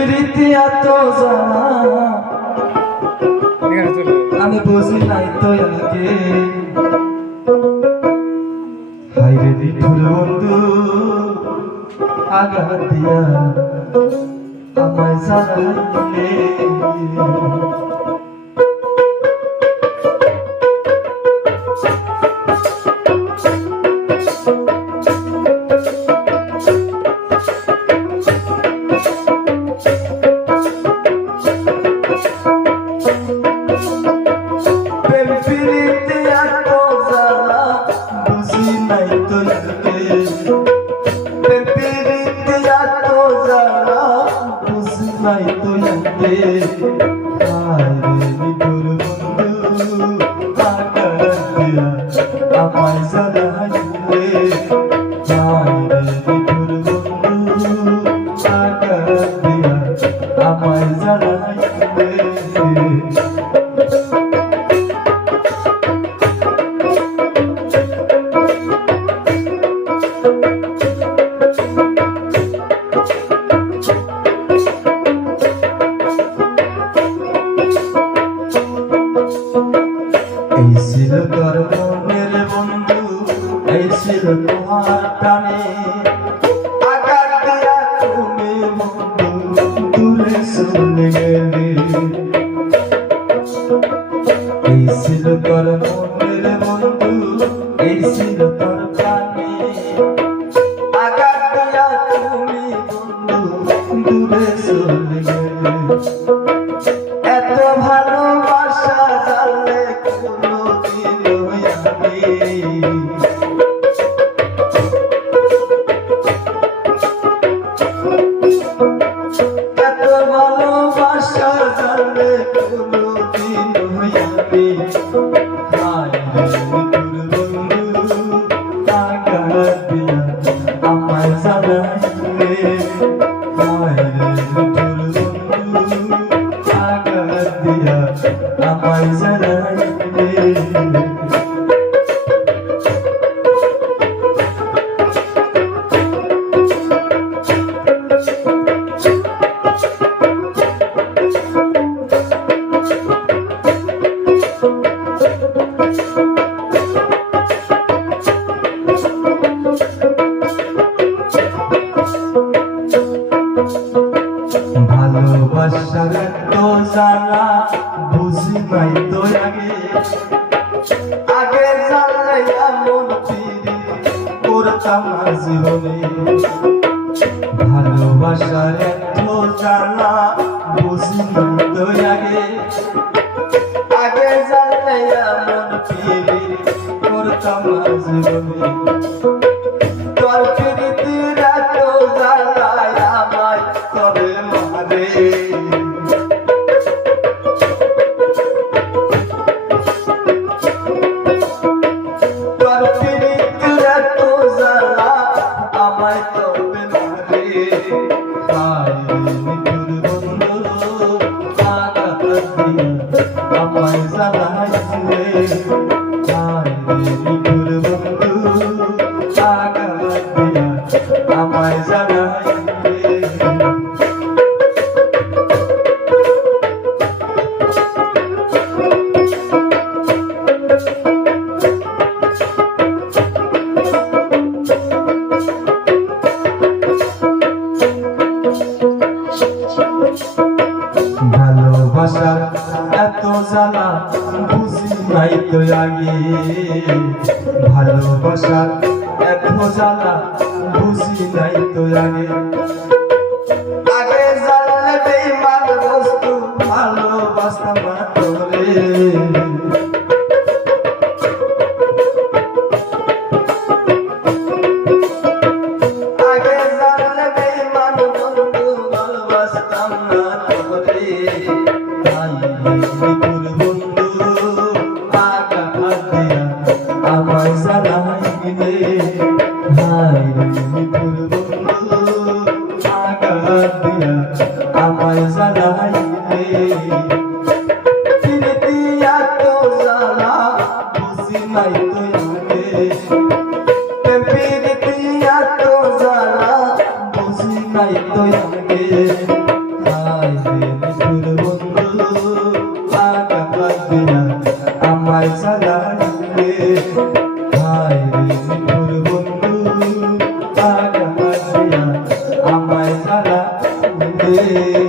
প্রীতি এত জানা আমি বুঝি নাই তো আগে হাইরে নিঠুর বন্ধু আঘাত দিয়া আমায় জানাইলে নাই তো লাগবে হায়রে নিঠুর বন্ধু আঘাত দিয়া আমায় জানাইলে হায়রে নিঠুর বন্ধু আঘাত দিয়া আমায় জানাইলে এই ছিল তোর মনের বন্ধু এই ছিল তোমার টানে আঘাত দিয়া তুমি বন্ধু দূরে চলে গেলে এই ছিল তোর মনের বন্ধু এই ছিল তোর টানে আঘাত দিয়া তুমি বন্ধু দূরে চলে গেলে এত ভালোবাসা জানলে এত ভালোবাসা জানলে কোনদিন হইয়াবে হায়রে নিঠুর বন্ধু আঘাত দিয়া আমায় জানাইলে হায়রে নিঠুর বন্ধু আঘাত দিয়া আমায় জানাইলে ভালোবাসার তো জানা বুঝি নাই তো আগে আগে জানলে এমন ফিরি করতাম না জীবনে ভালোবাসার তো জানা বুঝি নাই তো আগে আগে জানলে এমন ফিরি করতাম না জীবনে তোর প্রীতির এত জানায় আমায় তবে মারে তোর প্রীতির এত জানা আমায় তবে মারে হায়রে নিঠুর বন্ধু আঘাত দিয়া আমায় জানাইলে হায়রে নিঠুর বন্ধু আঘাত দিয়া আমায় জানাইলে ভালোবাসার এত জ্বালা বুঝি নাই তো আগে ভালোবাসার এত জ্বালা বুঝি নাই তো আগে আগে জানলে বেঈমান বস্তু ভালোবাসতাম না তোরে আগে জানলে বেঈমান বন্ধু ভালোবাসতাম না তোরে নিঠুর বন্ধু আঘাত দিয়া আমায় জানাইলে হায়রে নিঠুর বন্ধু আঘাত দিয়া আমায় জানাইলে প্রীতি এত জ্বালা বুঝি নাই তো আগে প্রীতি এত জ্বালা বুঝি নাই তো আগে হায় রে নিঠুর বন্ধু আঘাত দিয়া আমায় জ্বালাইলে হায় রে নিঠুর বন্ধু আঘাত দিয়া আমায় জ্বালাইলে